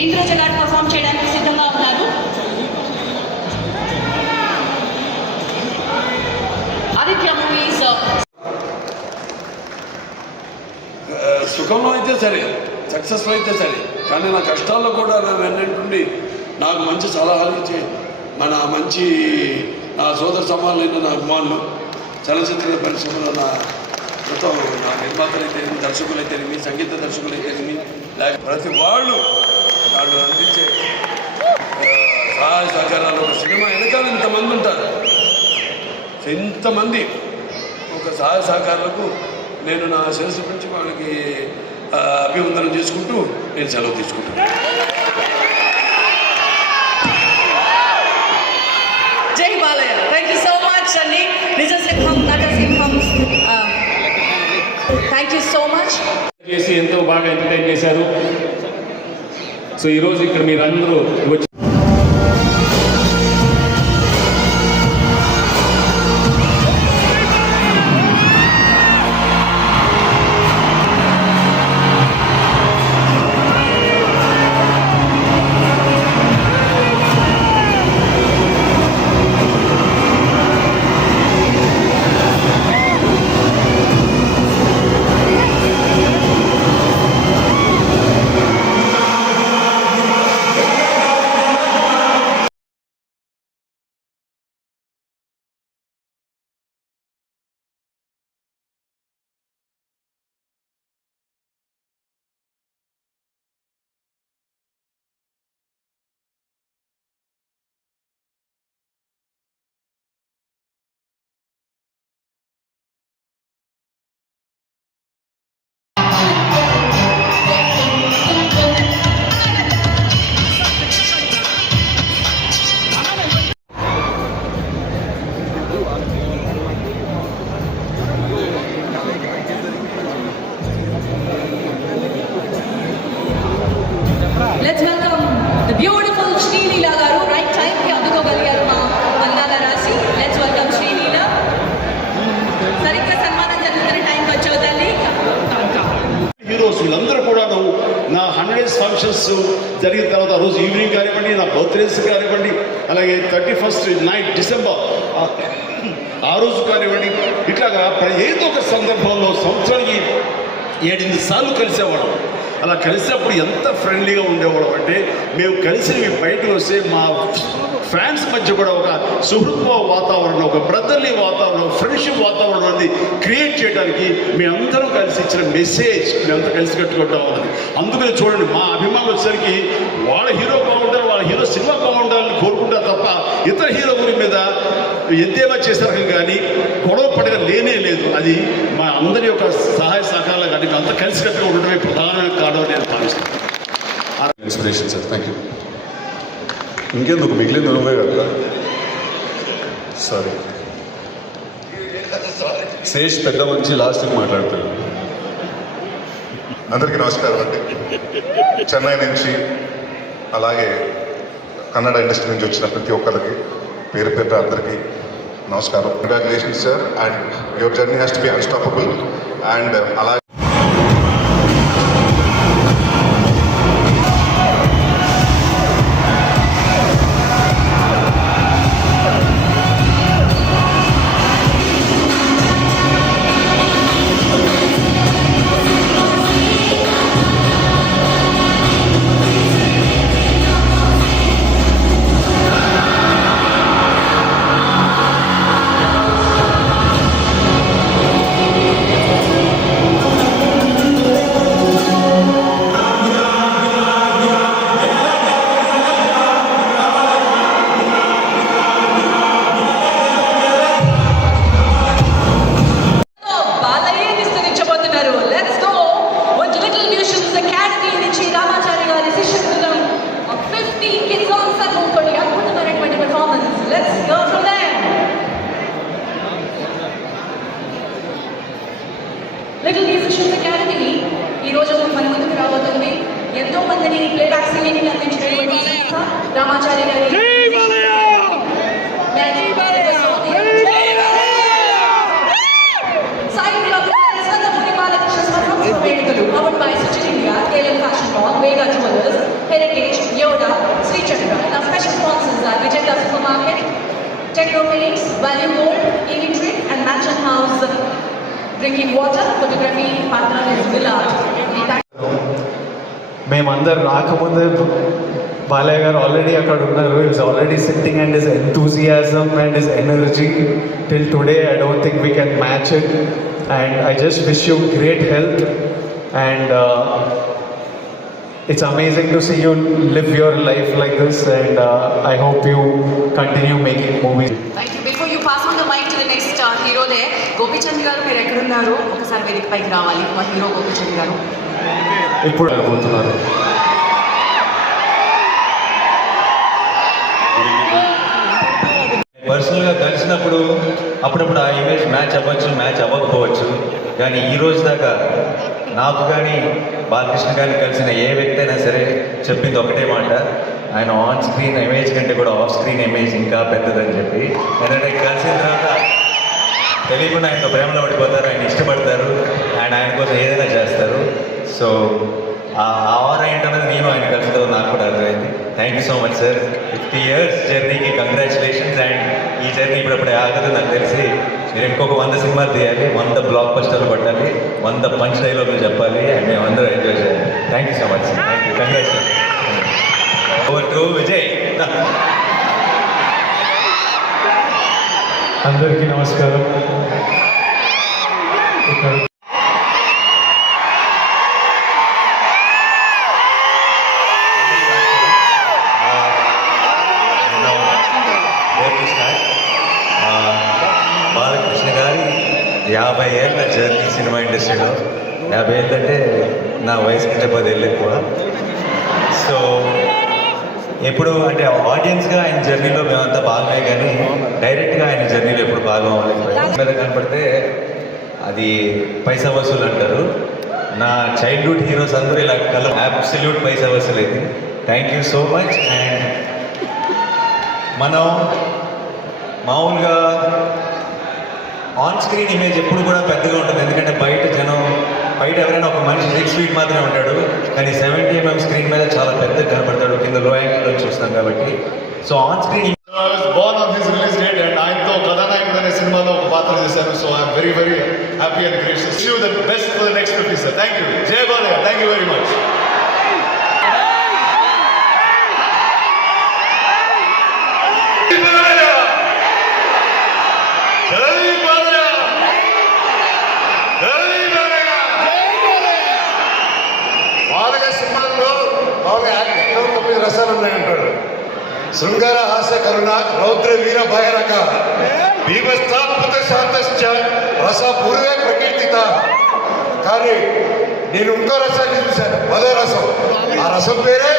ఇంద్రజ గారు పర్ఫామ్ చేయడానికి సిద్ధంగా ఉన్నారు. ఆదిత్య మూవీస్ సుఖంలో అయితే సరే, సక్సెస్లో అయితే సరే, కానీ నా కష్టాల్లో కూడా నా వెన్నంటుండి నాకు మంచి సలహాలు ఇచ్చి నా సోదర సమానులైన నా అభిమానులు, చలనచిత్ర పరిశ్రమలో నా మొత్తం నా నిర్మాతలైతేనేమి, దర్శకులైతేనేమి, సంగీత దర్శకులైతేనేమి, లేక ప్రతి వాళ్ళు అందించే సహాయ సహకారాలు. ఒక సినిమా వెనకాల ఇంతమంది ఉంటారు, ఇంతమంది ఒక సహాయ సహకారాలకు నేను నా శిరస్సు నుంచి వాళ్ళకి అభివందనం చేసుకుంటూ నేను సెలవు తీసుకుంటాను. జై Balayya. Thank you so much అండి. నిజ సింహం, నట సింహం, థ్యాంక్ యూ సో మచ్. చేసి ఎంతో బాగా ఎంటర్టైన్ చేశారు. సో ఈరోజు ఇక్కడ మీరందరూ వచ్చి let's welcome the beautiful Sreeleela గారు. రైట్ టైంకి అందుకోగలిగారు మా అందాల రాశి. Let's welcome Sreeleela. సరిగ్గా సన్మానం జరుగుతున్న టైంకి వచ్చేదాన్ని హీరోస్ వీళ్ళందరూ కూడా నా 100 ఫంక్షన్స్ జరిగిన తర్వాత రోజు ఈవినింగ్ కానివ్వండి, నా బర్త్డేస్ కానివ్వండి, అలాగే 31st నైట్ డిసెంబర్ ఆ రోజు కానివ్వండి, ఇట్లాగా ఏదో ఒక సందర్భంలో సంవత్సరానికి 7-8 సార్లు కలిసేవాళ్ళం. అలా కలిసినప్పుడు ఎంత ఫ్రెండ్లీగా ఉండేవాళ్ళం అంటే, మేము కలిసి బయటకు వస్తే మా ఫ్యాన్స్ మధ్య కూడా ఒక సుహృత్వ వాతావరణం, ఒక బ్రదర్లీ వాతావరణం, ఫ్రెండ్షిప్ వాతావరణాన్ని క్రియేట్ చేయడానికి మేమందరం కలిసి ఇచ్చిన మెసేజ్ మేమంతా కలిసి కట్టుకుంటా ఉన్నది. అందుకని చూడండి, మా అభిమానులు వచ్చేసరికి వాళ్ళ హీరో బాగుంటారు, వాళ్ళ హీరో సినిమా బాగుండాలని కోరుకుంటారు తప్ప ఇతర హీరోల మీద ఎద్దేవా చేశారు కానీ గొడవ పడక లేనే లేదు. అది మా అందరి యొక్క సహాయ సహకారాలు కానీ అంతా కలిసికట్టుగా ఉండటమే ప్రధానమైన కారణం నేను భావిస్తాను. Inspiration sir, thank you. ఇంకెందుకు మిగిలింది నువ్వే కదా. సారీ శేష్ పెద్ద మంచి లాస్ట్కి మాట్లాడతాడు. అందరికీ నమస్కారం అండి. చెన్నై నుంచి అలాగే కన్నడ ఇండస్ట్రీ నుంచి వచ్చిన ప్రతి ఒక్కరికి పేరు పేరు అందరికీ నమస్కారం. Congratulations sir, and your journey has to be unstoppable. And అలాగే లిటిల్ మ్యూజిషియన్స్ అకాడమీ ఈ రోజు మన ముందుకు రాబోతుంది. ఎంతో మందిని ప్లేబ్యాక్ సింగింగ్ ని అందించినటువంటి సంస్థ రామాచారి గారి వేడుకలు powered by Suchir India, KLM fashion mall, Vega jewellers, Heritage drinking water. Photography partner is Willard. మేమందరు రాకముందే బాలయ్య గారు ఆల్రెడీ అక్కడ ఉన్నారు. Is already sitting and his enthusiasm and his energy till today I don't think we can match it. And I just wish you great health and it's amazing to see you live your life like this, and I hope you continue making movies. Thank you. Before you pass on the mic to the next hero there, Gopichand garu మీరు ఎక్కడ ఉన్నారు ఒకసారి వేదిక పైకి రావాలి. మా hero Gopichand గారు ఇప్పుడు పోతున్నారు. పర్సనల్గా కలిసినప్పుడు అప్పుడప్పుడు ఆ ఇమేజ్ మ్యాచ్ అవ్వచ్చు, మ్యాచ్ అవ్వకపోవచ్చు. కానీ ఈ రోజు దాకా నాకు కానీ బాలకృష్ణ గారిని కలిసిన ఏ వ్యక్తి అయినా సరే చెప్పింది ఒకటే మాట, ఆయన ఆన్ స్క్రీన్ ఇమేజ్ కంటే కూడా ఆఫ్ స్క్రీన్ ఇమేజ్ ఇంకా పెద్దదని చెప్పి. ఎందుకంటే కలిసిన తర్వాత తెలియకుండా ఆయనతో ప్రేమలో పడిపోతారు, ఆయన ఇష్టపడతారు అండ్ ఆయన కోసం ఏదైనా చేస్తారు. సో ఆ ఆవర ఏంటన్నది నేను ఆయన కలిసిన నాకు కూడా అర్థమైంది. Thank you so much sir. 50 years జర్నీకి కంగ్రాచులేషన్స్. అండ్ ఈ జర్నీ ఇప్పుడప్పుడు ఆగదు నాకు తెలిసి. మీరు ఇంకొక 100 సినిమాలు తీయాలి, 100 బ్లాక్ బస్టర్లు కొట్టాలి, 100 పంచ్ డైలాగులు చెప్పాలి అండ్ మేము అందరూ ఎంజాయ్ చేయాలి. Thank you so much. Thank you. Congratulation. Over to Vijay. అందరికీ నమస్కారం. ఇక్కడ బాలకృష్ణ గారి 50 ఏళ్ళ జర్నీ సినిమా ఇండస్ట్రీలో. 50 ఏళ్ళు అంటే నా వయసు కంటే 10 ఏళ్ళు ఎక్కువ. సో ఎప్పుడు అంటే ఆడియన్స్గా ఆయన జర్నీలో మేమంతా భాగమే, కానీ డైరెక్ట్గా ఆయన జర్నీలో ఎప్పుడు భాగం అవ్వలేకపోయాం. మీద కనపడితే అది పైసా వసూలు అంటారు. నా చైల్డ్హుడ్ హీరోస్ అందరూ ఇలా అబ్సల్యూట్ పైసా వసూలు అయింది. Thank you so much. And మనం మామూలుగా ఆన్ స్క్రీన్ ఇమేజ్ ఎప్పుడు కూడా పెద్దగా ఉంటుంది, ఎందుకంటే బయట ఎవరైనా ఒక మనిషి 6 feet మాత్రమే ఉంటాడు, కానీ 70 mm స్క్రీన్ మీద చాలా పెద్దగా కనపడతాడు, కింద లో యాంగిల్లో చూస్తాం కాబట్టి. So on screen born on his release date and ఆయనతో కథానాయకుడు అనే సినిమాలో ఒక పాత్ర చేశాను. So I'm very very happy and gracious. You the best for the next 50 sir. Thank you. జై Balayya. Thank you very much. యాక్టింగ్లో 9 రసాలు ఉన్నాయంటాడు. శృంగార, హాస్య, కరుణ, రౌద్ర, వీర, భయానక, భీభత్సాద్భుత శాంతశ్చ రస పూర్వే ప్రకీర్తిత. కానీ నేను ఇంకో రసాన్ని చూశాను, 10వ రసం. ఆ రసం పేరే